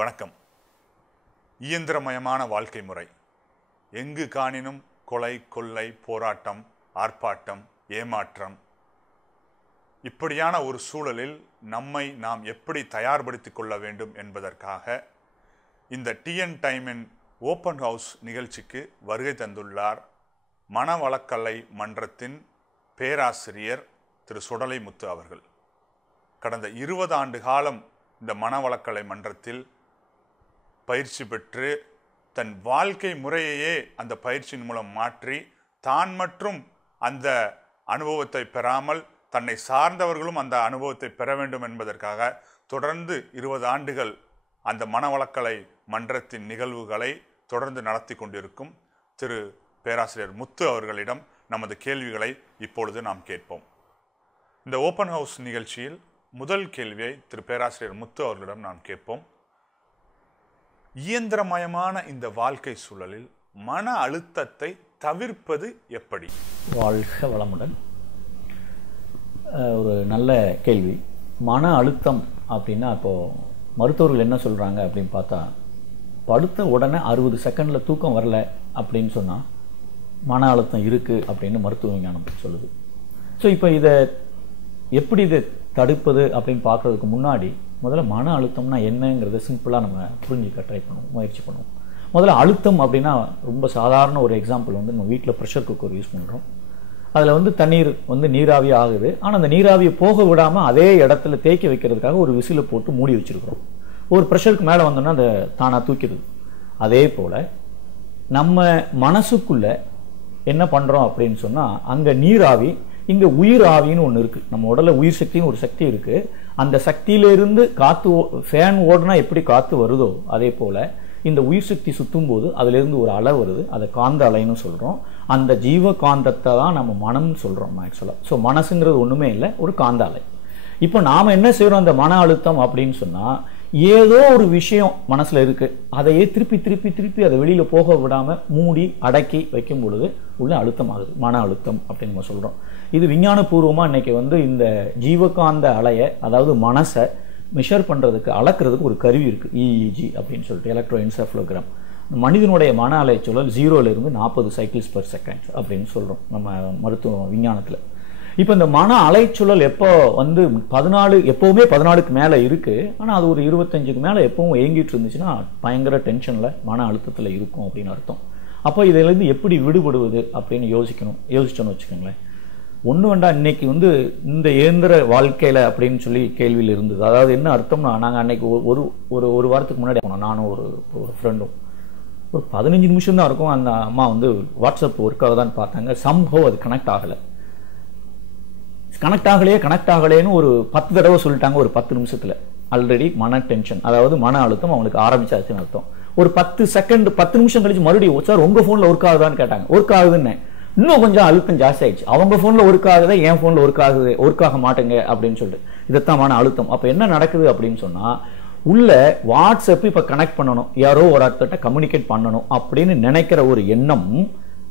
வணக்கம். இயந்திரமயமான வாழ்க்கை முறை. எங்கு காணினும் கொலை, கொள்ளை, போராட்டம், ஆர்ப்பாட்டம், ஏமாற்றம். இப்படியான ஒரு சூழலில் நம்மை நாம் எப்படி தயார்படுத்திக் கொள்ள வேண்டும் என்பதற்காக இந்த டிஎன் டைமின் ஓப்பன் ஹவுஸ் நிகழ்ச்சிக்கு வருகை தந்துள்ளார் மனவளக்கலை மன்றத்தின் பேராசிரியர் திரு சுடலைமுத்து அவர்கள். கடந்த 20 ஆண்டு காலம் இந்த மனவளக்கலை மன்றத்தில் பயிற்சி பெற்று தன் வாழ்க்கை முறையையே அந்த பயிற்சியின் மூலம் மாற்றி தான் மற்றும் அந்த அனுபவத்தை பெறாமல் தன்னை சார்ந்தவர்களும் அந்த அனுபவத்தை பெற வேண்டும் என்பதற்காக தொடர்ந்து 20 ஆண்டுகள் அந்த மனவளக்கலை மன்றத்தின் நிகழ்வுகளை தொடர்ந்து நடத்தி கொண்டிருக்கும் திரு பேராசிரியர் முத்து அவர்களிடம் நமது கேள்விகளை இப்பொழுது நாம் கேட்போம். இந்த ஓப்பன் ஹவுஸ் நிகழ்ச்சியில் முதல் கேள்வியை திரு பேராசிரியர் முத்து அவர்களிடம் நாம் கேட்போம். இயந்திரமயமான இந்த வாழ்க்கை சூழலில் மன அழுத்தத்தை தவிர்ப்பது எப்படி? வாழ்க வளமுடன். ஒரு நல்ல கேள்வி. மன அழுத்தம் அப்படின்னா இப்போது மருத்துவர்கள் என்ன சொல்கிறாங்க அப்படின்னு பார்த்தா, படுத்த உடனே 60 செகண்டில் தூக்கம் வரல அப்படின்னு சொன்னால் மன அழுத்தம் இருக்குது அப்படின்னு மருத்துவ விஞ்ஞானம் சொல்லுது. ஸோ இப்போ எப்படி இதை தடுப்பது அப்படின்னு பார்க்குறதுக்கு முன்னாடி முதல்ல மன அழுத்தம்னா என்னங்கிறத சிம்பிளாக நம்ம புரிஞ்சுக்க ட்ரை பண்ணுவோம், முயற்சி பண்ணுவோம். முதல்ல அழுத்தம் அப்படின்னா ரொம்ப சாதாரண ஒரு எக்ஸாம்பிள் நம்ம வீட்டில் ப்ரெஷர் குக்கர் யூஸ் பண்ணுறோம். அதில் தண்ணீர் நீராவி ஆகுது. ஆனால் அந்த நீராவியை போக விடாமல் அதே இடத்துல தேக்கி வைக்கிறதுக்காக ஒரு விசிலை போட்டு மூடி வச்சுருக்கிறோம். ஒரு ப்ரெஷருக்கு மேலே வந்தோம்னா அதை தானாக தூக்கிடுது. அதே போல் நம்ம மனசுக்குள்ளே என்ன பண்ணுறோம் அப்படின்னு சொன்னால், அங்கே நீராவி, இங்கே உயிர் ஆவின்னு ஒன்று இருக்குது. நம்ம உடலில் உயிர் சக்தின்னு ஒரு சக்தி இருக்குது. அந்த சக்தியிலிருந்து காற்று, ஃபேன் ஓடுனா எப்படி காற்று வருதோ அதே போல் இந்த உயிர் சக்தி சுற்றும் போது அதிலிருந்து ஒரு அலை வருது. அதை காந்த அலைன்னு சொல்கிறோம். அந்த ஜீவ காந்தத்தை தான் நம்ம மனம்னு சொல்கிறோம் ஆக்சுவலாக. ஸோ மனசுங்கிறது ஒன்றுமே இல்லை, ஒரு காந்த அலை. இப்போ நாம் என்ன செய்கிறோம், அந்த மன அழுத்தம் அப்படின்னு சொன்னால், ஏதோ ஒரு விஷயம் மனசில் இருக்குது, அதையே திருப்பி திருப்பி திருப்பி அதை வெளியில் போக விடாமல் மூடி அடக்கி வைக்கும் பொழுது உள்ள அழுத்தம் ஆகுது, மன அழுத்தம் அப்படின்னு நம்ம சொல்கிறோம். இது விஞ்ஞானபூர்வமாக இன்றைக்கி இந்த ஜீவகாந்த அலையை, அதாவது மனசை மெஷர் பண்ணுறதுக்கு, அளக்கிறதுக்கு ஒரு கருவி இருக்குது, இஇஜி அப்படின்னு சொல்லிட்டு, எலக்ட்ரோ என்செஃபலோகிராம். மனிதனுடைய மன அலைச்சூழல் 0லேருந்து 40 சைக்கிள்ஸ் பெர் செகண்ட் அப்படின்னு சொல்கிறோம் நம்ம மருத்துவ விஞ்ஞானத்தில். இப்போ இந்த மன அலைச்சூழல் எப்போ 14, எப்போவுமே 14க்கு மேலே இருக்குது. ஆனால் அது ஒரு 25க்கு மேலே எப்பவும் இயங்கிட்டு இருந்துச்சுன்னா பயங்கர டென்ஷனில், மன அழுத்தத்தில் இருக்கும் அப்படின்னு அர்த்தம். அப்போ இதிலேருந்து எப்படி விடுபடுவது அப்படின்னு யோசிச்சோன்னு வச்சுக்கோங்களேன். ஒன்று வேண்டாம், இன்னைக்கு இந்த இயந்திர வாழ்க்கையில் அப்படின்னு சொல்லி கேள்வியில் இருந்தது. அதாவது என்ன அர்த்தம்னா, நாங்கள் அன்னைக்கு ஒரு வாரத்துக்கு முன்னாடி போனோம், நானும் ஒரு ஃப்ரெண்டும். ஒரு 15 நிமிஷம் தான் இருக்கும். அந்த அம்மா வாட்ஸ்அப் ஒர்க் ஆகுதான்னு பார்த்தாங்க. சம்பவம் அது கனெக்ட் ஆகலேன்னு ஒரு 10 தடவை சொல்லிட்டாங்க ஒரு 10 நிமிஷத்தில். ஆல்ரெடி மன டென்ஷன், அதாவது மன அழுத்தம் அவங்களுக்கு ஆரம்பிச்சாச்சுன்னு அர்த்தம். ஒரு 10 நிமிஷம் கழிச்சு மறுபடியும், சார் உங்கள் ஃபோனில் ஒர்க் ஆகுதான்னு கேட்டாங்க. ஒர்க் ஆகுதுன்னு. இன்னும் கொஞ்சம் அழுத்தம் ஜாஸ்தி ஆயிடுச்சு. அவங்க ஃபோனில் ஒர்க் ஆகுதா, என் ஃபோனில் ஒர்க் ஆக மாட்டேங்க அப்படின்னு சொல்லிட்டு. இதைத்தான் மன அழுத்தம். அப்போ என்ன நடக்குது அப்படின்னு சொன்னால், உள்ள வாட்ஸ்அப் இப்போ கனெக்ட் பண்ணணும், யாரோ ஒரு இடத்த கம்யூனிகேட் பண்ணணும் அப்படின்னு நினைக்கிற ஒரு எண்ணம்,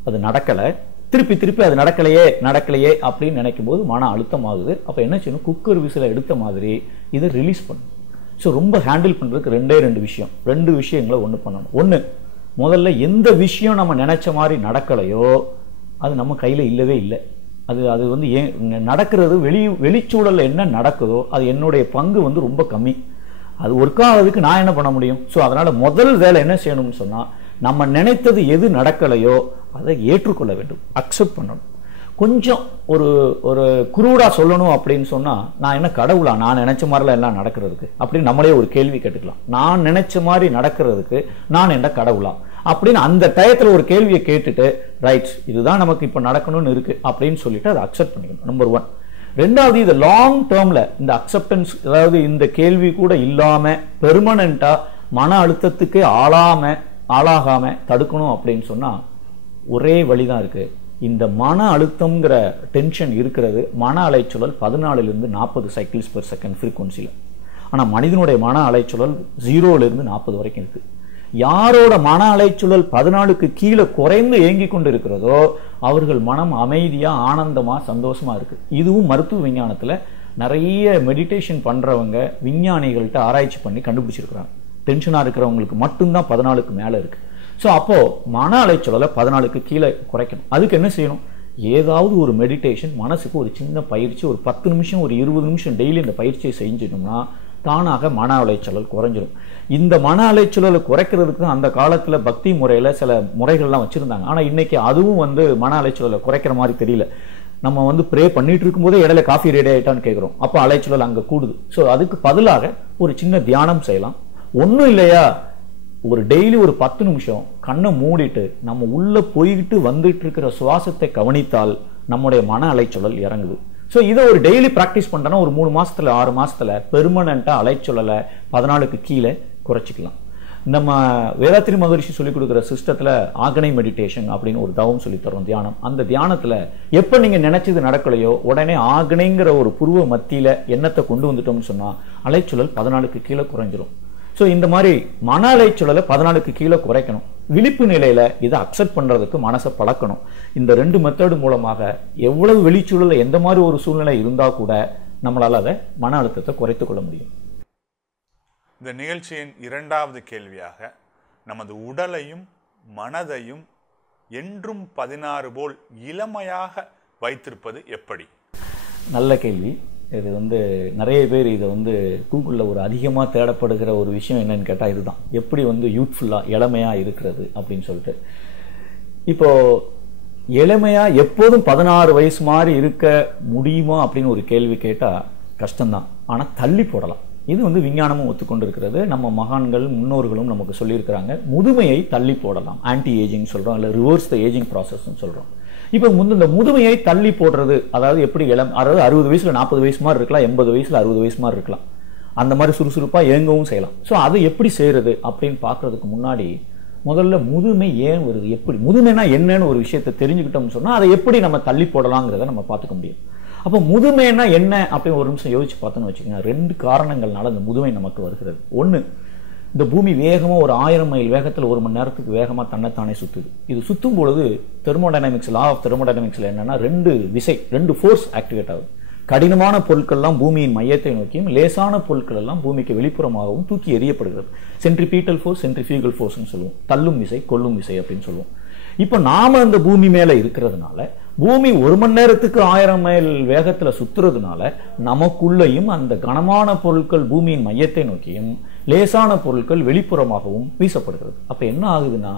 அது நடக்கலை. திருப்பி திருப்பி அது நடக்கலையே அப்படின்னு நினைக்கும் போது மன அழுத்தம் ஆகுது. அப்போ என்ன செய்யணும், குக்கர் விசில எடுத்த மாதிரி இதை ரிலீஸ் பண்ணணும். ஸோ ரொம்ப ஹேண்டில் பண்ணுறதுக்கு 2 விஷயங்களை ஒன்று பண்ணணும். ஒன்று, முதல்ல எந்த விஷயம் நம்ம நினைச்ச மாதிரி நடக்கலையோ அது நம்ம கையில் இல்லவே இல்லை. அது ஏன் நடக்கிறது, வெளிச்சூழலில் என்ன நடக்குதோ அது என்னுடைய பங்கு ரொம்ப கம்மி. அது ஒர்க் ஆகிறதுக்கு நான் என்ன பண்ண முடியும்? ஸோ அதனால் முதல் வேலை என்ன செய்யணும்னு சொன்னால், நம்ம நினைத்தது எது நடக்கலையோ அதை ஏற்றுக்கொள்ள வேண்டும், அக்செப்ட் பண்ணணும். கொஞ்சம் ஒரு குரூடா சொல்லணும் அப்படின்னு சொன்னால், நான் என்ன கடவுளா, நான் நினைச்ச மாதிரிலாம் எல்லாம் நடக்கிறதுக்கு அப்படின்னு நம்மளே ஒரு கேள்வி கேட்டுக்கலாம். நான் நினைச்ச மாதிரி நடக்கிறதுக்கு நான் என்ன கடவுளா அப்படின்னு அந்த டயத்தில் ஒரு கேள்வியை கேட்டுட்டு, ரைட் இதுதான் நமக்கு இப்போ நடக்கணும்னு இருக்கு அப்படின்னு சொல்லிட்டு அதை அக்செப்ட் பண்ணிக்கணும். நம்பர் 1. 2வது, இது லாங் டேர்மில் இந்த அக்செப்டன்ஸ், அதாவது இந்த கேள்வி கூட இல்லாமல் பெர்மனண்டா மன அழுத்தத்துக்கு ஆளாகாம தடுக்கணும் அப்படின்னு சொன்னா ஒரே வழிதான் இருக்கு. இந்த மன அழுத்தம்ங்கிற டென்ஷன் இருக்கிறது மன அலைச்சூழல் 14லிருந்து 40 சைக்கிள்ஸ் பெர் செகண்ட் ஃப்ரீக்வன்சியில். ஆனால் மனிதனுடைய மன அலைச்சூழல் 0லிருந்து 40 வரைக்கும் இருக்கு. யாரோட மன அலைச்சூழல் 14க்கு கீழே குறைந்து இயங்கி கொண்டு இருக்கிறதோ அவர்கள் மனம் அமைதியா, ஆனந்தமா, சந்தோஷமா இருக்கு. இதுவும் மருத்துவ விஞ்ஞானத்துல நிறைய மெடிடேஷன் பண்றவங்க விஞ்ஞானிகள்கிட்ட ஆராய்ச்சி பண்ணி கண்டுபிடிச்சிருக்கிறாங்க. டென்ஷனாக இருக்கிறவங்களுக்கு மட்டும்தான் 14க்கு மேலே இருக்குது. ஸோ அப்போது மன அலைச்சலை 14க்கு கீழே குறைக்கணும். அதுக்கு என்ன செய்யணும்? ஏதாவது ஒரு மெடிடேஷன், மனசுக்கு ஒரு சின்ன பயிற்சி, ஒரு 10 நிமிஷம் ஒரு 20 நிமிஷம் டெய்லி இந்த பயிற்சியை செஞ்சிட்டோம்னா தானாக மன அலைச்சல் குறைஞ்சிடும். இந்த மன அலைச்சலை குறைக்கிறதுக்கு அந்த காலத்தில் பக்தி முறையில் சில முறைகள்லாம் வச்சுருந்தாங்க. ஆனால் இன்னைக்கு அதுவும் மன அலைச்சலை குறைக்கிற மாதிரி தெரியல. நம்ம ப்ரே பண்ணிட்டு இருக்கும்போதே இடையில காஃபி ரெடி ஆகிட்டான்னு கேட்குறோம். அப்போ அலைச்சல் அங்கே கூடுது. ஸோ அதுக்கு பதிலாக ஒரு சின்ன தியானம் செய்யலாம். ஒன்றும் இல்லையா, ஒரு டெய்லி ஒரு 10 நிமிஷம் கண்ணை மூடிட்டு நம்ம உள்ள போய்கிட்டு வந்துட்டு இருக்கிற சுவாசத்தை கவனித்தால் நம்முடைய மன அலைச்சல் இறங்குது. ஸோ இதை ஒரு டெய்லி ப்ராக்டிஸ் பண்ணுறோன்னா ஒரு 3 மாசத்துல 6 மாசத்துல பெர்மனண்ட்டாக அலைச்சலை 14க்கு கீழே குறைச்சிக்கலாம். நம்ம வேதாத்திரி மகரிஷி சொல்லிக் கொடுக்குற சிஸ்டத்தில் ஆக்னை மெடிடேஷன் அப்படின்னு ஒரு தவம் சொல்லி தரோம், தியானம். அந்த தியானத்தில் எப்போ நீங்கள் நினைச்சது நடக்கலையோ உடனே ஆக்னைங்கிற ஒரு புருவ மத்தியில் எண்ணத்தை கொண்டு வந்துட்டோம்னு சொன்னால் அலைச்சல் 14க்கு கீழே குறைஞ்சிரும். ஸோ இந்த மாதிரி மன அலைச்சலை 14க்கு கீழே குறைக்கணும். விழிப்பு நிலையில இதை அக்செப்ட் பண்றதுக்கு மனசை பழக்கணும். இந்த 2 மெத்தடு மூலமாக எவ்வளவு வெளிச்சூழல எந்த மாதிரி ஒரு சூழ்நிலை இருந்தா கூட நம்மளால அதை மன அழுத்தத்தை குறைத்துக் கொள்ள முடியும். இந்த நிகழ்ச்சியின் 2வது கேள்வியாக, நமது உடலையும் மனதையும் என்றும் 16 போல் இளமையாக வைத்திருப்பது எப்படி? நல்ல கேள்வி. இது நிறைய பேர் இதை கூகுளில் ஒரு அதிகமாக தேடப்படுகிற ஒரு விஷயம் என்னன்னு கேட்டால் இதுதான், எப்படி யூத்ஃபுல்லாக இளமையாக இருக்கிறது அப்படின்னு சொல்லிட்டு. இப்போ இளமையாக எப்போதும் 16 வயசு மாதிரி இருக்க முடியுமா அப்படின்னு ஒரு கேள்வி கேட்டால் கஷ்டம்தான். ஆனால் தள்ளி போடலாம். இது விஞ்ஞானமும் ஒத்துக்கொண்டு இருக்கிறது. நம்ம மகான்கள் முன்னோர்களும் நமக்கு சொல்லியிருக்கிறாங்க. முதுமையை தள்ளி போடலாம், ஆன்டி ஏஜிங் சொல்கிறோம், இல்லை ரிவர்ஸ் த ஏஜிங் ப்ராசஸ்ன்னு சொல்கிறோம். இப்போ இந்த முதுமையை தள்ளி போடுறது, அதாவது எப்படி அதாவது 60 வயசுல 40 வயசு மாதிரி இருக்கலாம், 80 வயசுல 60 வயசு மாதிரி இருக்கலாம். அந்த மாதிரி சுறுசுறுப்பாக இயங்கவும் செய்யலாம். ஸோ அதை எப்படி செய்யறது அப்படின்னு பார்க்கறதுக்கு முன்னாடி முதல்ல முதுமை ஏன் வருது, எப்படி முதுமைனா என்னன்னு ஒரு விஷயத்தை தெரிஞ்சுக்கிட்டோம்னு சொன்னால் அதை எப்படி நம்ம தள்ளி போடலாங்கிறத நம்ம பார்த்துக்க முடியும். அப்போ முதுமைனா என்ன அப்படின்னு ஒரு நிமிஷம் யோசிச்சு பார்த்தோன்னு வச்சுக்கோங்க. 2 காரணங்கள்னால இந்த முதுமை நமக்கு வருகிறது. ஒன்று, இந்த பூமி வேகமாக ஒரு 1000 மைல் வேகத்தில் 1 மணி நேரத்துக்கு வேகமாக தன்னைத்தானே சுற்றுது. இது சுற்றும் பொழுது தெர்மோடைனமிக்ஸ், லா ஆஃப் தெர்மோடைனமிக்ஸில் என்னன்னா 2 விசை, 2 ஃபோர்ஸ் ஆக்டிவேட் ஆகுது. கடினமான பொருட்கள்லாம் பூமியின் மையத்தை நோக்கியும், லேசான பொருட்கள் எல்லாம் பூமிக்கு வெளிப்புறமாகவும் தூக்கி எறியப்படுகிறது. சென்ட்ரிபீட்டல் ஃபோர்ஸ், சென்ட்ரிஃபியூகல் ஃபோர்ஸ்னு சொல்லுவோம். தள்ளும் விசை, கொள்ளும் விசை அப்படின்னு சொல்லுவோம். இப்போ நாம அந்த பூமி மேல இருக்கிறதுனால, பூமி 1 மணி நேரத்துக்கு 1000 மைல் வேகத்துல சுத்துறதுனால நமக்குள்ளேயும் அந்த கனமான பொருட்கள் பூமியின் மையத்தை நோக்கியும், லேசான பொருட்கள் வெளிப்புறமாகவும் வீசப்படுகிறது. அப்ப என்ன ஆகுதுன்னா,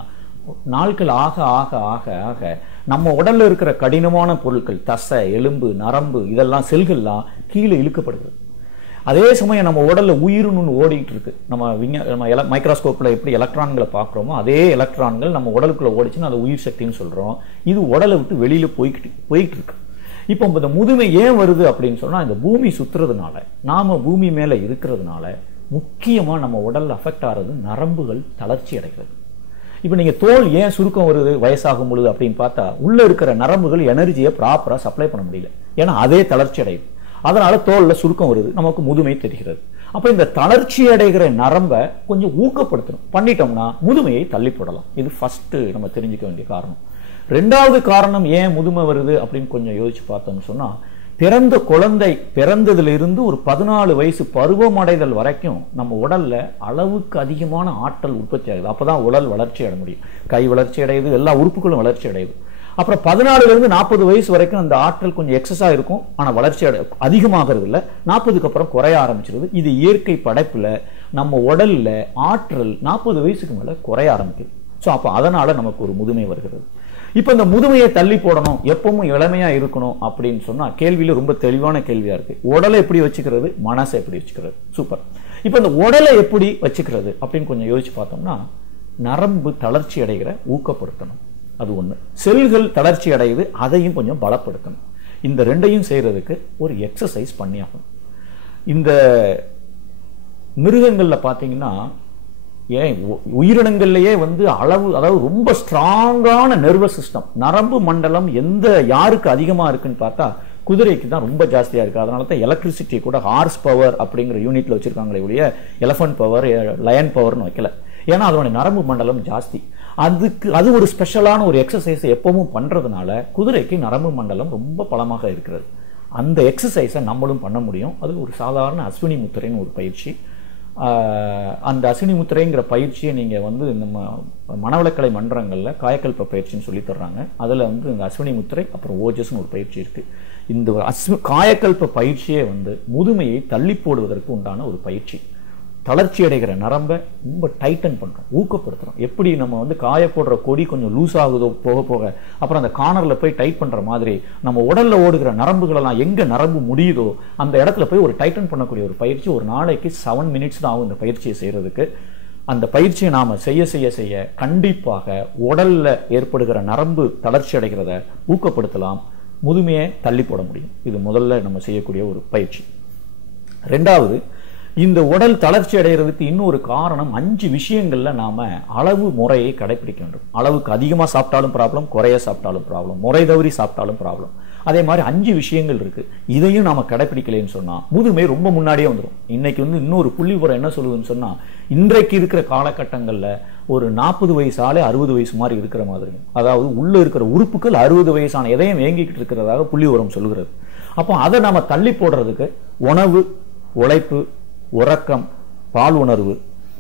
நாட்கள் ஆக ஆக ஆக ஆக நம்ம உடல்ல இருக்கிற கடினமான பொருட்கள், தசை, எலும்பு, நரம்பு, இதெல்லாம் செல்கள்லாம் கீழே இழுக்கப்படுகிறது. அதே சமயம் நம்ம உடல்ல உயிர்னு ஓடிட்டு இருக்கு. நம்ம மைக்ரோஸ்கோப்ல எப்படி எலக்ட்ரான்களை பார்க்குறோமோ அதே எலக்ட்ரான்கள் நம்ம உடலுக்குள்ள ஓடிச்சுன்னு அதை உயிர் சக்தின்னு சொல்றோம். இது உடலை விட்டு வெளியில போயிட்டு இருக்கு. இப்போ இந்த முதுமை ஏன் வருது அப்படின்னு சொன்னா, இந்த பூமி சுத்துறதுனால, நாம பூமி மேல இருக்கிறதுனால முக்கியமா நம்ம உடல்ல அஃபெக்ட் ஆகிறது நரம்புகள் தளர்ச்சி அடைகிறது. இப்போ நீங்க தோல் ஏன் சுருக்கம் வருது வயசாகும் பொழுது அப்படின்னு பார்த்தா, உள்ள இருக்கிற நரம்புகள் எனர்ஜியை ப்ராப்பரா சப்ளை பண்ண முடியல. ஏன்னா அதே தளர்ச்சி அடையுது. அதனால தோல்ல சுருக்கம் வருது, நமக்கு முதுமை தெரிகிறது. அப்ப இந்த தளர்ச்சி அடைகிற நரம்பை கொஞ்சம் ஊக்கப்படுத்தணும், பண்ணிட்டோம்னா முதுமையை தள்ளி போடலாம். இது ஃபர்ஸ்ட் நம்ம தெரிஞ்சுக்க வேண்டிய காரணம். 2வது காரணம் ஏன் முதுமை வருது அப்படின்னு கொஞ்சம் யோசிச்சு பார்த்தோம்னு சொன்னா, பிறந்த குழந்தை பிறந்ததிலிருந்து ஒரு 14 வயசு பருவமடைதல் வரைக்கும் நம்ம உடல்ல அளவுக்கு அதிகமான ஆற்றல் உற்பத்தி ஆகுது. அப்பதான் உடல் வளர்ச்சி அடைய முடியும். கை வளர்ச்சி அடையுது, எல்லா உறுப்புகளும் வளர்ச்சி அடையுது. அப்புறம் 14லிருந்து 40 வயசு வரைக்கும் அந்த ஆற்றல் கொஞ்சம் எக்ஸஸா இருக்கும், ஆனா வளர்ச்சி அதிகமாகிறது இல்லை. 40க்கு அப்புறம் குறைய ஆரம்பிச்சிருது. இது இயற்கை படைப்புல நம்ம உடல்ல ஆற்றல் 40 வயசுக்கு மேல குறைய ஆரம்பிக்குது. ஸோ அப்போ அதனால நமக்கு ஒரு முதுமை வருகிறது. இப்போ இந்த முதுமையை தள்ளி போடணும், எப்பவும் இளமையா இருக்கணும் அப்படின்னு சொன்னா, கேள்வியில ரொம்ப தெளிவான கேள்வியா இருக்கு. உடலை எப்படி வச்சுக்கிறது, மனசை எப்படி வச்சுக்கிறது? சூப்பர். இப்போ இந்த உடலை எப்படி வச்சுக்கிறது அப்படின்னு கொஞ்சம் யோசிச்சு பார்த்தோம்னா, நரம்பு தளர்ச்சி அடைகிற ஊக்கப்படுத்தணும், அது ஒண்ணு. செல்கள் தளர்ச்சி அடையுது, அதையும் கொஞ்சம் பலப்படுத்தணும். இந்த 2ஐயும் செய்யறதுக்கு ஒரு எக்ஸசைஸ் பண்ணியாகணும். இந்த மிருகங்கள்ல பாத்தீங்கன்னா, ஏன் உயிரினங்கள்லயே அதாவது ரொம்ப ஸ்ட்ராங்கான நர்வஸ் சிஸ்டம், நரம்பு மண்டலம் யாருக்கு அதிகமா இருக்குன்னு பார்த்தா குதிரைக்கு தான் ரொம்ப ஜாஸ்தியா இருக்கு. அதனால தான் எலக்ட்ரிசிட்டி கூட ஹார்ஸ் பவர் அப்படிங்கிற யூனிட்ல வச்சிருக்காங்களே ஒழிய எலஃபன்ட் பவர், லயன் பவர்னு வைக்கல. ஏன்னா அதனுடைய நரம்பு மண்டலம் ஜாஸ்தி. அது ஒரு ஸ்பெஷலான ஒரு எக்ஸசைஸ் எப்பவும் பண்றதுனால குதிரைக்கு நரம்பு மண்டலம் ரொம்ப பலமாக இருக்கிறது. அந்த எக்ஸசைஸை நம்மளும் பண்ண முடியும். அது ஒரு சாதாரண அஸ்வினி முத்திரைன்னு ஒரு பயிற்சி. அந்த அஸ்வினி முத்திரைங்கிற பயிற்சியை நீங்கள் வந்து நம்ம மனவளக்கலை மன்றங்களில் காயக்கல்ப பயிற்சின்னு சொல்லி தர்றாங்க. அதில் வந்து இந்த அஸ்வினி முத்திரை அப்புறம் ஓஜஸ்ன்னு ஒரு பயிற்சி இருக்குது. இந்த காயக்கல்ப பயிற்சியே வந்து முதுமையை தள்ளி போடுவதற்கு உண்டான ஒரு பயிற்சி. தளர்ச்சி அடைகிற நரம்பை ரொம்ப டைட்டன் பண்ணுறோம், ஊக்கப்படுத்துகிறோம். எப்படி நம்ம வந்து காய போடுற கொடி கொஞ்சம் லூஸ் ஆகுதோ போக போக அப்புறம் அந்த கார்னரில் போய் டைட் பண்ணுற மாதிரி நம்ம உடலில் ஓடுகிற நரம்புகளெல்லாம் எங்கே நரம்பு முடியுதோ அந்த இடத்துல போய் ஒரு டைட்டன் பண்ணக்கூடிய ஒரு பயிற்சி. ஒரு நாளைக்கு 7 minutes தான் ஆகும் இந்த பயிற்சியை செய்கிறதுக்கு. அந்த பயிற்சியை நாம் செய்ய செய்ய செய்ய கண்டிப்பாக உடலில் ஏற்படுகிற நரம்பு தளர்ச்சி அடைகிறத ஊக்கப்படுத்தலாம், முதுமையை தள்ளி போட முடியும். இது முதல்ல நம்ம செய்யக்கூடிய ஒரு பயிற்சி. ரெண்டாவது, இந்த உடல் தளர்ச்சி அடைகிறதுக்கு இன்னொரு காரணம் 5 விஷயங்கள்ல நாம அளவு முறையை கடைபிடிக்க வேண்டும். அளவுக்கு அதிகமா சாப்பிட்டாலும் ப்ராப்ளம், குறைய சாப்பிட்டாலும் ப்ராப்ளம், முறை தவறி சாப்பிட்டாலும் ப்ராப்ளம். அதே மாதிரி 5 விஷயங்கள் இருக்கு. இதையும் நாம கடைபிடிக்கலன்னு சொன்னா முதுமை ரொம்ப முன்னாடியே வந்துடும். இன்னைக்கு வந்து இன்னொரு புள்ளிவிவரம் என்ன சொல்லுதுன்னு சொன்னா, இன்றைக்கு இருக்கிற காலகட்டங்கள்ல ஒரு 40 வயசு ஆளே 60 வயசு மாதிரி இருக்கிற மாதிரி, அதாவது உள்ள இருக்கிற உறுப்புகள் 60 வயசான எதையும் வேங்கிக்கிட்டு இருக்கிறதாக புள்ளிவிவரம் சொல்கிறது. அப்போ அதை நாம தள்ளி போடுறதுக்கு உணவு, உழைப்பு, உறக்கம், பால் உணர்வு,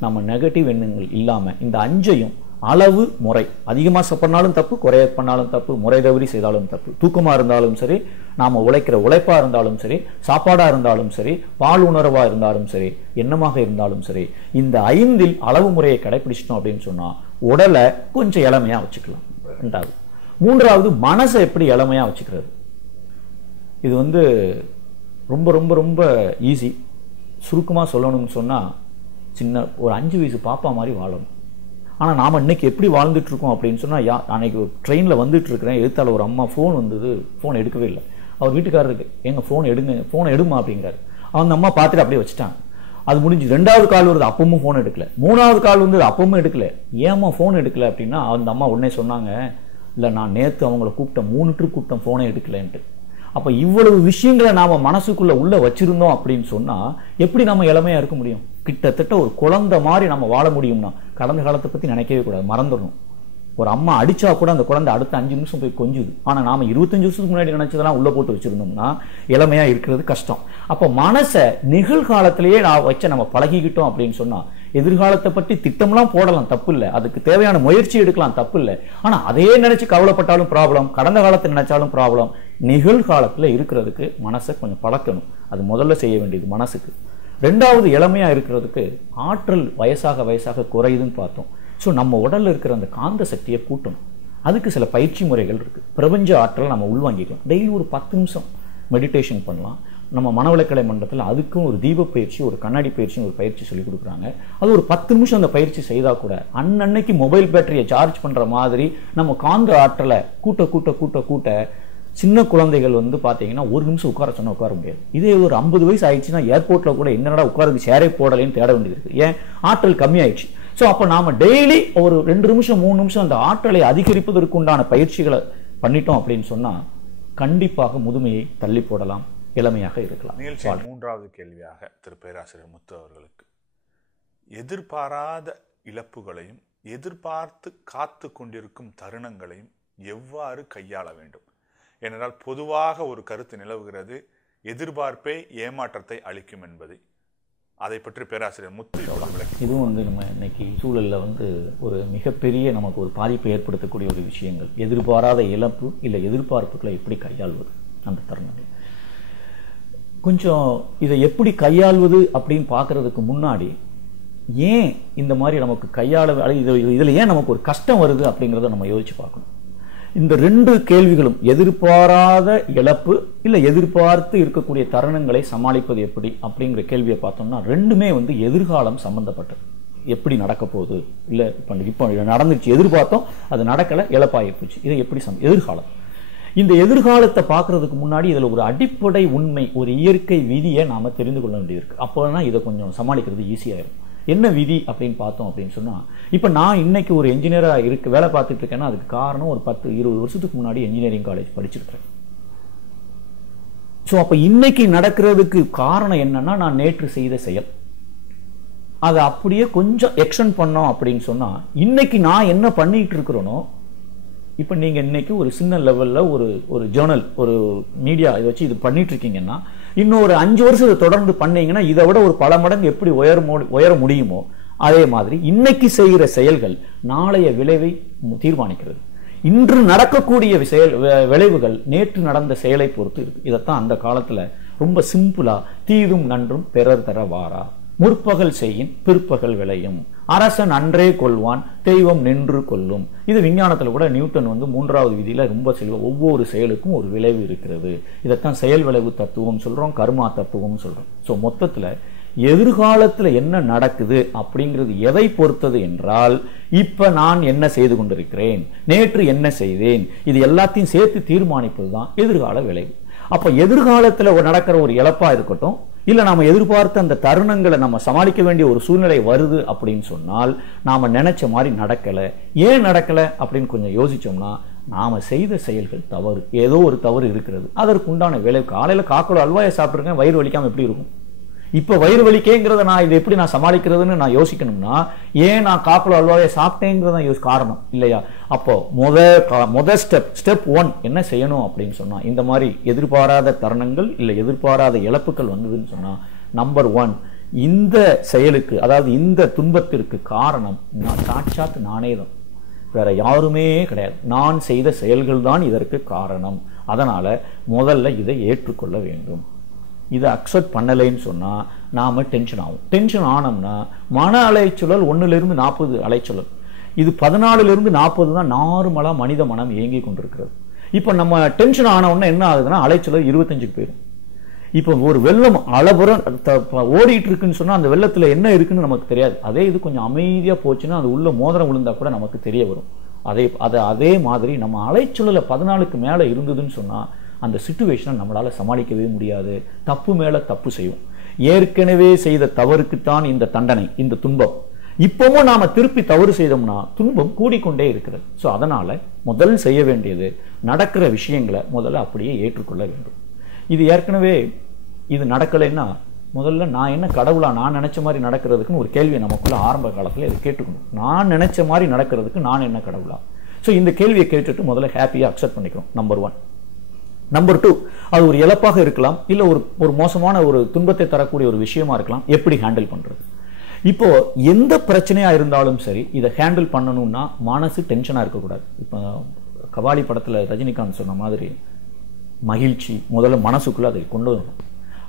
நம்ம நெகட்டிவ் எண்ணங்கள் இல்லாம இந்த 5ஐயும் அளவு முறை, அதிகமா பண்ணாலும் தப்பு, குறைய பண்ணாலும் தப்பு, முறை தவறி செய்தாலும் தப்பு, தூக்கமா இருந்தாலும் சரி, நாம உழைக்கிற உழைப்பா இருந்தாலும் சரி, சாப்பாடா இருந்தாலும் சரி, பால் உணர்வா இருந்தாலும் சரி, எண்ணமாக இருந்தாலும் சரி, இந்த 5இல் அளவு முறையை கடைபிடிச்சிட்டோம் அப்படின்னு சொன்னா உடலை கொஞ்சம் இளமையா வச்சுக்கலாம். ரெண்டாவது. மூன்றாவது, மனசை எப்படி இளமையா வச்சுக்கிறது. இது வந்து ரொம்ப ரொம்ப ரொம்ப ஈஸி. சுருக்கமாக சொல்லணும்னு சொன்னால், சின்ன ஒரு 5 வயசு பாப்பா மாதிரி வாழணும். ஆனால் நாம் இன்னைக்கு எப்படி வாழ்ந்துட்டு இருக்கோம் அப்படின்னு சொன்னால், அன்னைக்கு ட்ரெயினில் வந்துட்டு இருக்கிறேன், எழுத்தால ஒரு அம்மா ஃபோன் வந்தது, ஃபோன் எடுக்கவே இல்லை. அவர் வீட்டுக்காரருக்கு எங்கள் ஃபோன் எடுங்க, ஃபோனை எடுமா அப்படிங்கிறாரு. அந்த அம்மா பார்த்துட்டு அப்படியே வச்சுட்டாங்க. அது முடிஞ்சு 2வது கால் வருது, அப்பவும் ஃபோன் எடுக்கல. 3வது கால் வந்தது, அப்பவும் எடுக்கல. ஏம்மா ஃபோன் எடுக்கல அப்படின்னா அந்த அம்மா உடனே சொன்னாங்க, இல்லை நான் நேற்று அவங்கள கூப்பிட்டேன், 3 ட்ரிப் கூப்பிட்டேன், ஃபோனே எடுக்கலன்ட்டு. அப்ப இவ்வளவு விஷயங்களை நாம மனசுக்குள்ள உள்ள வச்சிருந்தோம் அப்படின்னு சொன்னா எப்படி நம்ம இளமையா இருக்க முடியும்? கிட்டத்தட்ட ஒரு குழந்தை மாதிரி நம்ம வாழ முடியும்னா கடந்த காலத்தை பத்தி நினைக்கவே கூடாது, மறந்துடணும். ஒரு அம்மா அடிச்சா கூட அந்த குழந்தை அடுத்த 5 நிமிஷம் போய் கொஞ்சுது. ஆனா நாம 25 வருஷத்துக்கு முன்னாடி நினைச்சதெல்லாம் உள்ள போட்டு வச்சிருந்தோம்னா இளமையா இருக்கிறது கஷ்டம். அப்ப மனசை நிகழ்காலத்திலேயே வச்ச நம்ம பழகிக்கிட்டோம் அப்படின்னு சொன்னா எதிர்காலத்தை பற்றி திட்டம்லாம் போடலாம், தப்பு இல்லை. அதுக்கு தேவையான முயற்சி எடுக்கலாம், தப்பு இல்லை. ஆனா அதே நினைச்சு கவலைப்பட்டாலும் ப்ராப்ளம், கடந்த காலத்தை நினைச்சாலும் ப்ராப்ளம். நிகழ்காலத்துல இருக்கிறதுக்கு மனசை கொஞ்சம் பழக்கணும். அது முதல்ல செய்ய வேண்டியது மனசுக்கு. ரெண்டாவது, இளமையா இருக்கிறதுக்கு ஆற்றல் வயசாக வயசாக குறையுதுன்னு பார்த்தோம். ஸோ நம்ம உடல்ல இருக்கிற அந்த காந்த சக்தியை கூட்டணும். அதுக்கு சில பயிற்சி முறைகள் இருக்கு. பிரபஞ்ச ஆற்றல் நம்ம உள்வாங்கிக்கலாம். டெய்லி ஒரு 10 நிமிஷம் மெடிடேஷன் பண்ணலாம். நம்ம மனவளக்கலை மன்றத்தில் அதுக்கும் ஒரு தீப பயிற்சி, ஒரு கண்ணாடி பயிற்சி, ஒரு பயிற்சி சொல்லி கொடுக்குறாங்க. அது ஒரு 10 நிமிஷம் அந்த பயிற்சி செய்தா கூட அன்னன்னைக்கு மொபைல் பேட்டரியை சார்ஜ் பண்ற மாதிரி நம்ம காந்த ஆற்றலை கூட்ட கூட்ட கூட்ட கூட்ட சின்ன குழந்தைகள் வந்து பார்த்தீங்கன்னா 1 நிமிஷம் உட்கார சொன்னா உட்கார முடியாது. இதே ஒரு 50 வயசு ஆயிடுச்சுன்னா ஏர்போர்ட்ல கூட என்னடா உட்காரது சேரே போடலைன்னு தேட வேண்டியது இருக்கு. ஏன்? ஆற்றல் கம்மியாயிடுச்சு. ஸோ அப்போ நாம டெய்லி ஒரு 2 நிமிஷம் 3 நிமிஷம் அந்த ஆற்றலை அதிகரிப்பதற்கு உண்டான பயிற்சிகளை பண்ணிட்டோம் அப்படின்னு சொன்னா கண்டிப்பாக முதுமையை தள்ளி போடலாம், இளமையாக இருக்கலாம். நிகழ்ச்சியின் 3வது கேள்வியாக திரு பேராசிரியர் முத்து அவர்களுக்கு, எதிர்பாராத இழப்புகளையும் எதிர்பார்த்து காத்து கொண்டிருக்கும் தருணங்களையும் எவ்வாறு கையாள வேண்டும்? ஏனென்றால் பொதுவாக ஒரு கருத்து நிலவுகிறது, எதிர்பார்ப்பே ஏமாற்றத்தை அளிக்கும் என்பது. அதை பற்றி பேராசிரியர் முத்து இதுவும் வந்து நம்ம இன்னைக்கு சூழல்ல வந்து ஒரு மிகப்பெரிய நமக்கு ஒரு பாதிப்பை ஏற்படுத்தக்கூடிய ஒரு விஷயங்கள். எதிர்பாராத இழப்பு இல்லை எதிர்பார்ப்புகளை எப்படி கையாள்வது அந்த தருணங்கள். கொஞ்சம் இதை எப்படி கையாள்வது அப்படின்னு பார்க்கறதுக்கு முன்னாடி ஏன் இந்த மாதிரி நமக்கு கையாள இதுல ஏன் நமக்கு ஒரு கஷ்டம் வருது அப்படிங்கிறத நம்ம யோசிச்சு பார்க்கணும். இந்த 2 கேள்விகளும், எதிர்பாராத இழப்பு இல்லை எதிர்பார்த்து இருக்கக்கூடிய தருணங்களை சமாளிப்பது எப்படி அப்படிங்கிற கேள்வியை பார்த்தோம்னா ரெண்டுமே வந்து எதிர்காலம் சம்பந்தப்பட்டது. எப்படி நடக்க போகுது, இல்லை இப்போ நடந்துச்சு, எதிர்பார்த்தோம், அது நடக்கலை, இழப்பாயிப்போச்சு, இதை எப்படி எதிர்காலம். இந்த எதிர்காலத்தை பார்க்கறதுக்கு முன்னாடி இதுல ஒரு அடிப்படை உண்மை, ஒரு இயற்கை விதியை நாம தெரிந்து கொள்ள வேண்டியிருக்கு. அப்போதான் இதை கொஞ்சம் சமாளிக்கிறது ஈஸியாயிரும். என்ன விதி அப்படின்னு பார்த்தோம் அப்படின்னு சொன்னா, இப்ப நான் இன்னைக்கு ஒரு என்ஜினியரா வேலை பார்த்துட்டு இருக்கேன்னா அதுக்கு காரணம் ஒரு 10-20 வருஷத்துக்கு முன்னாடி இன்ஜினியரிங் காலேஜ் படிச்சிருக்கேன். ஸோ அப்ப இன்னைக்கு நடக்கிறதுக்கு காரணம் என்னன்னா நான் நேற்று செய்த செயல். அதை அப்படியே கொஞ்சம் எக்ஸ்டெண்ட் பண்ணோம் அப்படின்னு சொன்னா இன்னைக்கு நான் என்ன பண்ணிட்டு இருக்கிறேனோ, இப்ப நீங்க இன்னைக்கு ஒரு சின்ன லெவல்ல ஒரு ஜேர்னல், ஒரு மீடியா இதை வச்சு இது பண்ணிட்டு இருக்கீங்கன்னா இன்னொரு 5 வருஷம் இதை தொடர்ந்து பண்ணீங்கன்னா இதை விட ஒரு பல மடங்கு எப்படி உயர முடியுமோ அதே மாதிரி இன்னைக்கு செய்கிற செயல்கள் நாளைய விளைவை தீர்மானிக்கிறது. இன்று நடக்கக்கூடிய விளைவுகள் நேற்று நடந்த செயலை பொறுத்து இருக்கு. இதைத்தான் அந்த காலத்துல ரொம்ப சிம்பிளா தீதும் நன்றும் பிறர் தர வாரா, முற்பகல் செய்யின் பிற்பகல் விளையும், அரசன் அன்றே கொள்வான் தெய்வம் நின்று கொள்ளும். இது விஞ்ஞானத்துல கூட நியூட்டன் 3வது விதியில ரொம்ப ஒவ்வொரு செயலுக்கும் ஒரு விளைவு இருக்கிறது. இதைத்தான் செயல் விளைவு தத்துவம் சொல்றோம், கர்மா தத்துவம் சொல்றோம். சோ மொத்தத்துல எதிர்காலத்துல என்ன நடக்குது அப்படிங்கிறது எதை பொறுத்தது என்றால், இப்ப நான் என்ன செய்து கொண்டிருக்கிறேன், நேற்று என்ன செய்தேன், இது எல்லாத்தையும் சேர்த்து தீர்மானிப்பதுதான் எதிர்கால விளைவு. அப்ப எதிர்காலத்துல நடக்கிற ஒரு இழப்பா இருக்கட்டும், இல்ல நாம எதிர்பார்த்த அந்த தருணங்களை நம்ம சமாளிக்க வேண்டிய ஒரு சூழ்நிலை வருது அப்படின்னு சொன்னால், நாம நினைச்ச மாதிரி நடக்கல. ஏன் நடக்கல அப்படின்னு கொஞ்சம் யோசிச்சோம்னா, நாம செய்த செயல்கள் தவறு, ஏதோ ஒரு தவறு இருக்கிறது, அதற்கு உண்டான விளைவு. காலையில காக்கோட அல்வாயை சாப்பிட்டுருக்கேன், வயிறு வலிக்காம எப்படி இருக்கும்? இப்ப வயிறு வலிக்கேங்கிறத நான் இதை எப்படி நான் சமாளிக்கிறதுன்னு நான் யோசிக்கணும்னா, ஏன் நான் காக்கோட அல்வாயை சாப்பிட்டேங்கிறத காரணம் இல்லையா? அப்போ முத ஸ்டெப் 1 என்ன செய்யணும் அப்படின்னு சொன்னா, இந்த மாதிரி எதிர்பாராத தருணங்கள் இல்ல எதிர்பாராத இழப்புகள் வந்ததுன்னு சொன்னா, நம்பர் 1 இந்த செயலுக்கு, அதாவது இந்த துன்பத்திற்கு காரணம் சாட்சாத் நானே தான், வேற யாருமே கிடையாது. நான் செய்த செயல்கள் தான் இதற்கு காரணம். அதனால முதல்ல இதை ஏற்றுக்கொள்ள வேண்டும். இதை அக்செப்ட் பண்ணலைன்னு சொன்னா நாம டென்ஷன் ஆகும். டென்ஷன் ஆனோம்னா மன அலைச்சூழல் 1லிருந்து 40 அலைச்சூழல், இது 14லிருந்து 40 தான் நார்மலா மனித மனம் இயங்கி கொண்டிருக்கிறது. இப்ப நம்ம டென்ஷன் ஆன உடனே என்ன ஆகுதுன்னா அலைச்சூழல் 25க்கு போயிடும். இப்ப ஒரு வெள்ளம் அளபுறம் ஓடிட்டு இருக்குன்னு சொன்னா அந்த வெள்ளத்துல என்ன இருக்குன்னு நமக்கு தெரியாது. அதே இது கொஞ்சம் அமைதியா போச்சுன்னா அது உள்ள மோதிரம் விழுந்தா கூட நமக்கு தெரிய வரும். அதே மாதிரி நம்ம அலைச்சூழல 14க்கு மேல இருந்ததுன்னு சொன்னா அந்த சிச்சுவேஷனை நம்மளால சமாளிக்கவே முடியாது. தப்பு மேல தப்பு செய்யும். ஏற்கனவே செய்த தவறுக்குத்தான் இந்த தண்டனை, இந்த துன்பம். இப்பவும் நாம திருப்பி தவறு செய்தோம்னா துன்பம் கூடிக்கொண்டே இருக்கிறது. சோ அதனால முதல் செய்ய வேண்டியது, நடக்கிற விஷயங்களை முதல்ல அப்படியே ஏற்றுக்கொள்ள வேண்டும். இது ஏற்கனவே இது நடக்கலைன்னா முதல்ல நான் என்ன கடவுளா, நான் நினைச்ச மாதிரி நடக்கிறதுக்குன்னு ஒரு கேள்வியை நமக்குள்ள ஆரம்ப காலத்துல இது கேட்டுக்கணும். நான் நினைச்ச மாதிரி நடக்கிறதுக்கு நான் என்ன கடவுளா? சோ இந்த கேள்வியை கேட்டுட்டு முதல்ல ஹாப்பியா அக்செப்ட் பண்ணிக்கணும். நம்பர் 1. நம்பர் 2, அது ஒரு இழப்பாக இருக்கலாம், இல்ல ஒரு மோசமான ஒரு துன்பத்தை தரக்கூடிய ஒரு விஷயமா இருக்கலாம். எப்படி ஹேண்டில் பண்றது? இப்போ எந்த பிரச்சனையா இருந்தாலும் சரி, இதை ஹேண்டில் பண்ணணும்னா மனசு டென்ஷனா இருக்கக்கூடாது. இப்போ கபாலி படத்துல ரஜினிகாந்த் சொன்ன மாதிரி மகிழ்ச்சி முதல்ல மனசுக்குள்ள அதை கொண்டு வரணும்.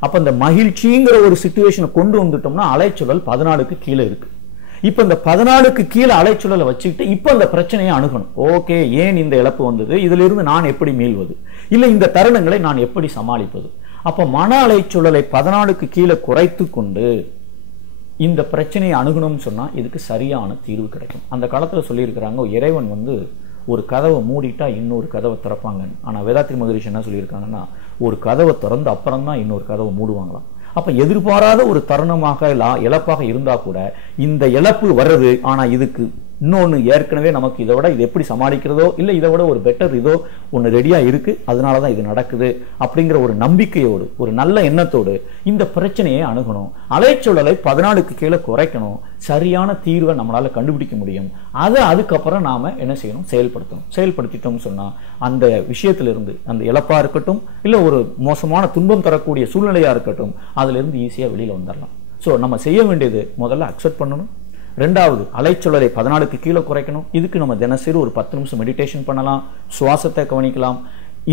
அப்ப இந்த மகிழ்ச்சிங்கிற ஒரு சிச்சுவேஷனை கொண்டு வந்துட்டோம்னா அலைச்சூழல் 14க்கு கீழே இருக்கு. இப்ப இந்த 14க்கு கீழே அலைச்சூழலை வச்சுக்கிட்டு இப்ப அந்த பிரச்சனையை அணுகணும். ஓகே, ஏன் இந்த இழப்பு வந்தது, இதுல இருந்து நான் எப்படி மீள்வது, இல்ல இந்த தருணங்களை நான் எப்படி சமாளிப்பது? அப்ப மன அலைச்சூழலை 14க்கு கீழே குறைத்து கொண்டு இந்த பிரச்சனையை அணுகணும்னு சொன்னா இதுக்கு சரியான தீர்வு கிடைக்கும். அந்த காலத்துல சொல்லியிருக்கிறாங்க, இறைவன் ஒரு கதவை மூடிட்டா இன்னொரு கதவை திறப்பாங்கன்னு. ஆனா வேதாத்ரி மகரிஷி என்ன சொல்லியிருக்காங்கன்னா, ஒரு கதவை திறந்து அப்புறம் தான் இன்னொரு கதவை மூடுவாங்களாம். அப்ப எதிர்பாராத ஒரு தருணமாக இழப்பாக இருந்தா கூட இந்த இழப்பு வர்றது, ஆனா இதுக்கு இன்னொன்னு ஏற்கனவே நமக்கு இதை விட இது எப்படி சமாளிக்கிறதோ இல்ல இதை விட ஒரு பெட்டர் இதோ ஒன்னு ரெடியா இருக்கு, அதனாலதான் இது நடக்குது அப்படிங்கிற ஒரு நம்பிக்கையோடு ஒரு நல்ல எண்ணத்தோடு இந்த பிரச்சனையை அணுகணும். அலைச்சூழலை 14க்கு கீழே குறைக்கணும். சரியான தீர்வை நம்மளால கண்டுபிடிக்க முடியும். அதுக்கப்புறம் நாம என்ன செய்யணும், செயல்படுத்தணும். செயல்படுத்திட்டோம்னு சொன்னா அந்த விஷயத்திலிருந்து, அந்த இழப்பா இருக்கட்டும் இல்ல ஒரு மோசமான துன்பம் தரக்கூடிய சூழ்நிலையா இருக்கட்டும், அதுல இருந்து ஈஸியா வெளியில வந்துடலாம். சோ நம்ம செய்ய வேண்டியது முதல்ல அக்செப்ட் பண்ணணும். 2வது, அலைச்சூழலை 14க்கு கீழே குறைக்கணும். இதுக்கு நம்ம தினசரி ஒரு 10 நிமிஷம் மெடிடேஷன் பண்ணலாம், சுவாசத்தை கவனிக்கலாம்.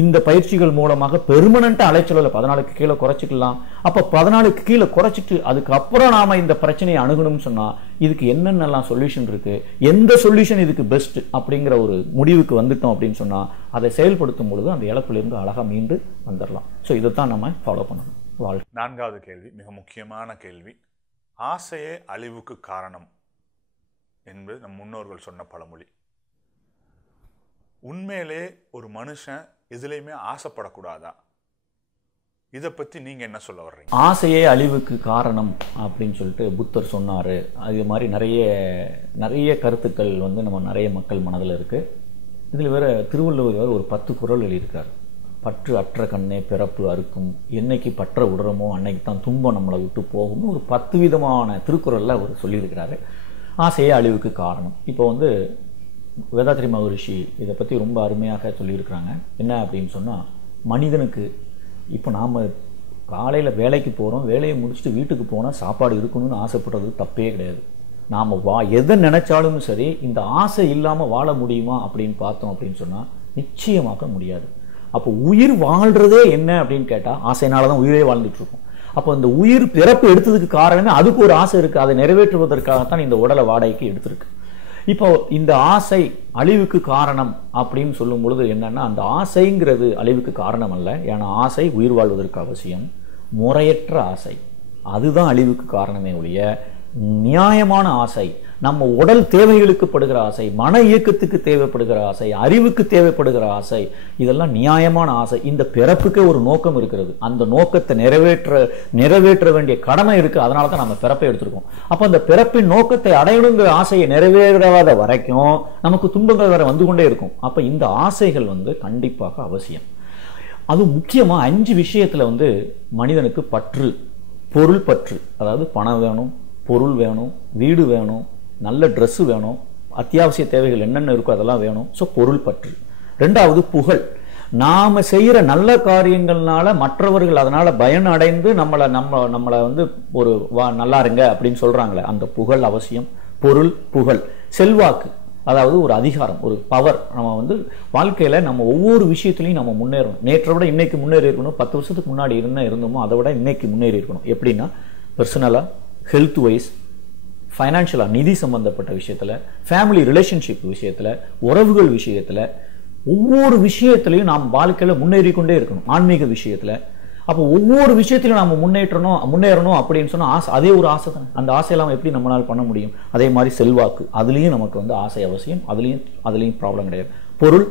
இந்த பயிற்சிகள் மூலமாக பெர்மனண்டா அலைச்சூழலை 14க்கு கீழே குறைச்சிக்கலாம். அப்ப 14க்கு கீழே குறைச்சிட்டு அதுக்கப்புறம் நாம இந்த பிரச்சனையை அணுகணும்னு சொன்னா இதுக்கு என்னென்னலாம் சொல்யூஷன் இருக்கு, எந்த சொல்யூஷன் இதுக்கு பெஸ்ட் அப்படிங்கிற ஒரு முடிவுக்கு வந்துட்டோம் அப்படின்னு சொன்னா அதை செயல்படுத்தும் பொழுது அந்த இழப்பிலிருந்து அழகா மீண்டு வந்துடலாம். ஸோ இதைத்தான் நம்ம ஃபாலோ பண்ணணும். 4வது கேள்வி மிக முக்கியமான கேள்வி. ஆசையே அழிவுக்கு காரணம் என்பது நம் முன்னோர்கள் சொன்ன பழமொழி. உண்மையிலே ஒரு மனுஷன் எதுலையுமே ஆசைப்படக்கூடாதா? இதை பத்தி நீங்க என்ன சொல்ல வர்றீங்க? ஆசையே அழிவுக்கு காரணம் அப்படின்னு சொல்லிட்டு புத்தர் சொன்னாரு. அது மாதிரி நிறைய கருத்துக்கள் நம்ம நிறைய மக்கள் மனதில் இருக்கு. இதுல வேற திருவள்ளுவர் ஒரு 10 குறள் எழுதியிருக்காரு. பற்று அற்ற கண்ணே பிறப்பு அறுக்கும், என்னைக்கு பற்ற உடறமோ அன்னைக்கு தான் துன்பம் நம்மளை விட்டு போகும்னு ஒரு 10 விதமான திருக்குறள்ல அவர் சொல்லியிருக்கிறாரு. ஆசையே அழிவுக்கு காரணம். இப்போ வேதாத்ரி மகரிஷி இதை பத்தி ரொம்ப அருமையாக சொல்லியிருக்கிறாங்க. என்ன அப்படின்னு சொன்னா, மனிதனுக்கு இப்போ நாம காலையில் வேலைக்கு போகிறோம், வேலையை முடிச்சுட்டு வீட்டுக்கு போனால் சாப்பாடு இருக்கணும்னு ஆசைப்படுறது தப்பே கிடையாது. நாம் எதை நினைச்சாலும் சரி, இந்த ஆசை இல்லாமல் வாழ முடியுமா அப்படின்னு பார்த்தோம் அப்படின்னு சொன்னால் நிச்சயமாக முடியாது. அப்போ உயிர் வாழ்றதே என்ன அப்படின்னு கேட்டால் ஆசைனால தான் உயிரே வாழ்ந்துட்டு இருக்கோம். அப்போ இந்த உயிர் பிறப்பு எடுத்ததுக்கு காரணமே அதுக்கு ஒரு ஆசை இருக்குது. அதை நிறைவேற்றுவதற்காகத்தான் இந்த உடலை வாடகைக்கு எடுத்திருக்கு. இப்போ இந்த ஆசை அழிவுக்கு காரணம் அப்படின்னு சொல்லும் பொழுது என்னன்னா, அந்த ஆசைங்கிறது அழிவுக்கு காரணம் அல்ல. ஏன்னா ஆசை உயிர் வாழ்வதற்கு அவசியம். முறையற்ற ஆசை அதுதான் அழிவுக்கு காரணமே ஒழிய நியாயமான ஆசை, நம்ம உடல் தேவைகளுக்கு படுகிற ஆசை, மன இயக்கத்துக்கு தேவைப்படுகிற ஆசை, அறிவுக்கு தேவைப்படுகிற ஆசை, இதெல்லாம் நியாயமான ஆசை. இந்த பிறப்புக்கே ஒரு நோக்கம் இருக்கிறது. அந்த நோக்கத்தை நிறைவேற்ற வேண்டிய கடமை இருக்கு. அதனால தான் நம்ம பிறப்பை எடுத்திருக்கோம். அப்ப அந்த பிறப்பின் நோக்கத்தை அடையணுங்கிற ஆசையை நிறைவேறாத வரைக்கும் நமக்கு துன்பங்கள் வேற வந்து கொண்டே இருக்கும். அப்ப இந்த ஆசைகள் கண்டிப்பாக அவசியம். அது முக்கியமா 5 விஷயத்துல மனிதனுக்கு பற்று. பொருள் பற்று, அதாவது பணம் வேணும், பொருள் வேணும், வீடு வேணும், நல்ல ட்ரெஸ் வேணும், அத்தியாவசிய தேவைகள் என்னென்ன இருக்கோ அதெல்லாம் வேணும். ஸோ பொருள் பற்று. 2வது புகழ். நாம செய்யற நல்ல காரியங்கள்னால மற்றவர்கள் அதனால பயன் அடைந்து நம்மளை ஒரு நல்லா இருங்க அப்படின்னு சொல்றாங்களே, அந்த புகழ் அவசியம். பொருள், புகழ். செல்வாக்கு, அதாவது ஒரு அதிகாரம், ஒரு பவர். நம்ம வாழ்க்கையில நம்ம ஒவ்வொரு விஷயத்திலையும் நம்ம முன்னேறணும். நேற்றை விட இன்னைக்கு முன்னேறி இருக்கணும். 10 வருஷத்துக்கு முன்னாடி இருந்தோமோ அதை விட இன்னைக்கு முன்னேறி இருக்கணும். எப்படின்னா பர்சனலா, ஹெல்த் வைஸ், ஃபைனான்சியலா, நிதி சம்பந்தப்பட்ட விஷயத்துல, ஃபேமிலி ரிலேஷன்ஷிப் விஷயத்துல, உறவுகள் விஷயத்துல, ஒவ்வொரு விஷயத்திலையும் நாம் வாழ்க்கையில முன்னேறி கொண்டே இருக்கணும். ஆன்மீக விஷயத்துல. அப்போ ஒவ்வொரு விஷயத்திலும் நம்ம முன்னேறணும் அப்படின்னு சொன்னா அதே ஒரு ஆசை தான். அந்த ஆசையெல்லாம் எப்படி நம்மளால பண்ண முடியும்? அதே மாதிரி செல்வாக்கு, அதுலயும் நமக்கு ஆசை அவசியம். அதுலயும் ப்ராப்ளம் கிடையாது. பொருள்,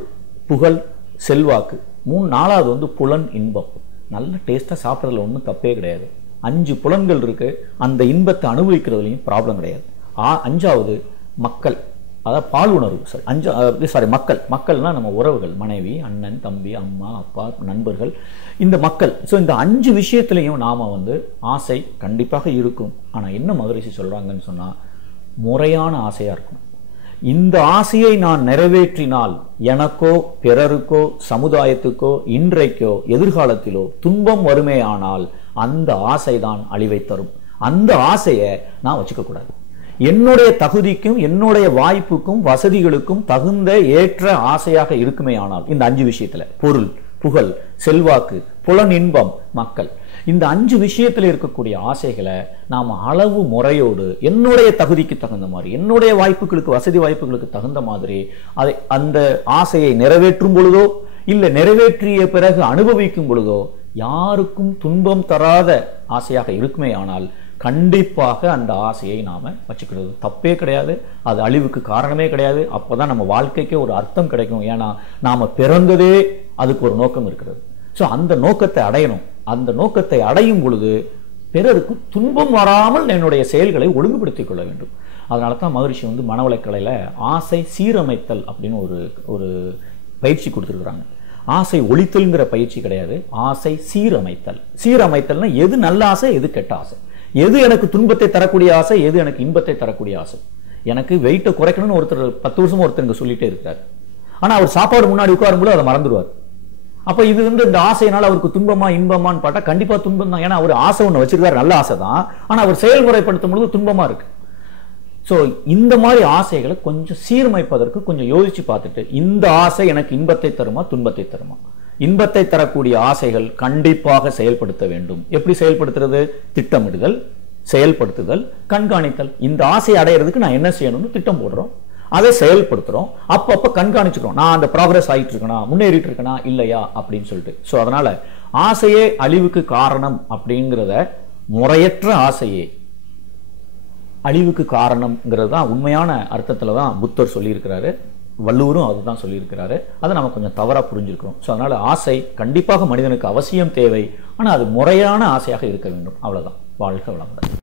புகழ், செல்வாக்கு. 4வது புலன் இன்பம். நல்ல டேஸ்டா சாப்பிட்றதுல ஒன்றும் தப்பே கிடையாது. 5 புலன்கள் இருக்கு. அந்த இன்பத்தை அனுபவிக்கிறதுலையும் ப்ராப்ளம் கிடையாது. 5வது மக்கள், அதாவது பால் உணர்வு. மக்கள்னா நம்ம உறவுகள், மனைவி, அண்ணன், தம்பி, அம்மா, அப்பா, நண்பர்கள், இந்த மக்கள். ஸோ இந்த 5 விஷயத்திலையும் நாம ஆசை கண்டிப்பாக இருக்கும். ஆனா என்ன மகரிஷி சொல்றாங்கன்னு சொன்னா, முறையான ஆசையா இருக்கும். இந்த ஆசையை நான் நிறைவேற்றினால் எனக்கோ பிறருக்கோ சமுதாயத்துக்கோ இன்றைக்கோ எதிர்காலத்திலோ துன்பம் வருமே ஆனால் அந்த ஆசைதான் அழிவை தரும். அந்த ஆசையை நான் வச்சுக்க கூடாது. என்னுடைய தகுதிக்கும் என்னுடைய வாய்ப்புக்கும் வசதிகளுக்கும் தகுந்த ஏற்ற ஆசையாக இருக்குமே ஆனால் இந்த 5 விஷயத்துல பொருள், புகழ், செல்வாக்கு, புலன் இன்பம், மக்கள், இந்த 5 விஷயத்துல இருக்கக்கூடிய ஆசைகளை நாம அளவு முறையோடு என்னுடைய தகுதிக்கு தகுந்த மாதிரி, என்னுடைய வாய்ப்புகளுக்கு, வசதி வாய்ப்புகளுக்கு தகுந்த மாதிரி அந்த ஆசையை நிறைவேற்றும் பொழுதோ இல்ல நிறைவேற்றிய பிறகு அனுபவிக்கும் பொழுதோ யாருக்கும் துன்பம் தராத ஆசையாக இருக்குமே ஆனால் கண்டிப்பாக அந்த ஆசையை நாம வச்சுக்கிறது தப்பே கிடையாது. அது அழிவுக்கு காரணமே கிடையாது. அப்பதான் நம்ம வாழ்க்கைக்கு ஒரு அர்த்தம் கிடைக்கும். ஏன்னா நாம பிறந்ததே அதுக்கு ஒரு நோக்கம் இருக்கிறது. ஸோ அந்த நோக்கத்தை அடையணும். அந்த நோக்கத்தை அடையும் பொழுது பிறருக்கு துன்பம் வராமல் என்னுடைய செயல்களை ஒழுங்குபடுத்திக் கொள்ள வேண்டும். அதனால தான் மகரிஷி மனவளக்கலையில ஆசை சீரமைத்தல் அப்படின்னு ஒரு பயிற்சி கொடுத்துருக்குறாங்க. ஆசை ஒழித்தல்ங்கிற பயிற்சி கிடையாது, ஆசை சீரமைத்தல். சீரமைத்தல்னா எது நல்ல ஆசை, எது கெட்ட ஆசை, எது எனக்கு துன்பத்தை தரக்கூடிய ஆசை, எது எனக்கு இன்பத்தை தரக்கூடிய ஆசை. எனக்கு வெயிட்டை குறைக்கணும்னு ஒருத்தர் 10 வருஷமா ஒருத்தர் சொல்லிட்டே இருக்கிறார். ஆனா அவர் சாப்பாடு முன்னாடி உட்காரும்போது அதை மறந்துடுவார். அப்ப இது இந்த ஆசையினால அவருக்கு துன்பமா இன்பமான்னு பார்த்தா கண்டிப்பா துன்பம் தான். ஏன்னா அவர் ஆசை ஒண்ணு வச்சிருக்காரு, நல்ல ஆசை தான். ஆனா அவர் செயல்முறைப்படுத்தும் பொழுது துன்பமா இருக்கு. சோ இந்த மாதிரி ஆசைகளை கொஞ்சம் சீரமைப்பதற்கு கொஞ்சம் யோசிச்சு பார்த்துட்டு, இந்த ஆசை எனக்கு இன்பத்தை தருமா துன்பத்தை தருமா? இன்பத்தை தரக்கூடிய ஆசைகள் கண்டிப்பாக செயல்படுத்த வேண்டும். எப்படி செயல்படுத்துறது? திட்டமிடுதல், செயல்படுத்துதல், கண்காணித்தல். இந்த ஆசை அடையிறதுக்கு நான் என்ன செய்யணும்னு திட்டம் போடுறோம், அதை செயல்படுத்துறோம். அப்பப்ப கண்காணிச்சுக்கிறோம், நான் அந்த ப்ராக்ரஸ் ஆகிட்டு இருக்கேனா, முன்னேறிட்டு இருக்கேனா இல்லையா அப்படின்னு சொல்லிட்டு. சோ அதனால ஆசையே அழிவுக்கு காரணம் அப்படிங்கிறத, முறையற்ற ஆசையே அழிவுக்கு காரணம்ங்கிறது தான் உண்மையான அர்த்தத்துல தான் புத்தர் சொல்லியிருக்கிறாரு. வள்ளுவரும் அதுதான் சொல்லியிருக்கிறாரு. அதை நம்ம கொஞ்சம் தவறா புரிஞ்சிருக்கிறோம். ஸோ அதனால ஆசை கண்டிப்பாக மனிதனுக்கு அவசியம் தேவை. ஆனால் அது முறையான ஆசையாக இருக்க வேண்டும். அவ்வளவுதான். வாழ்க வளமுடன்.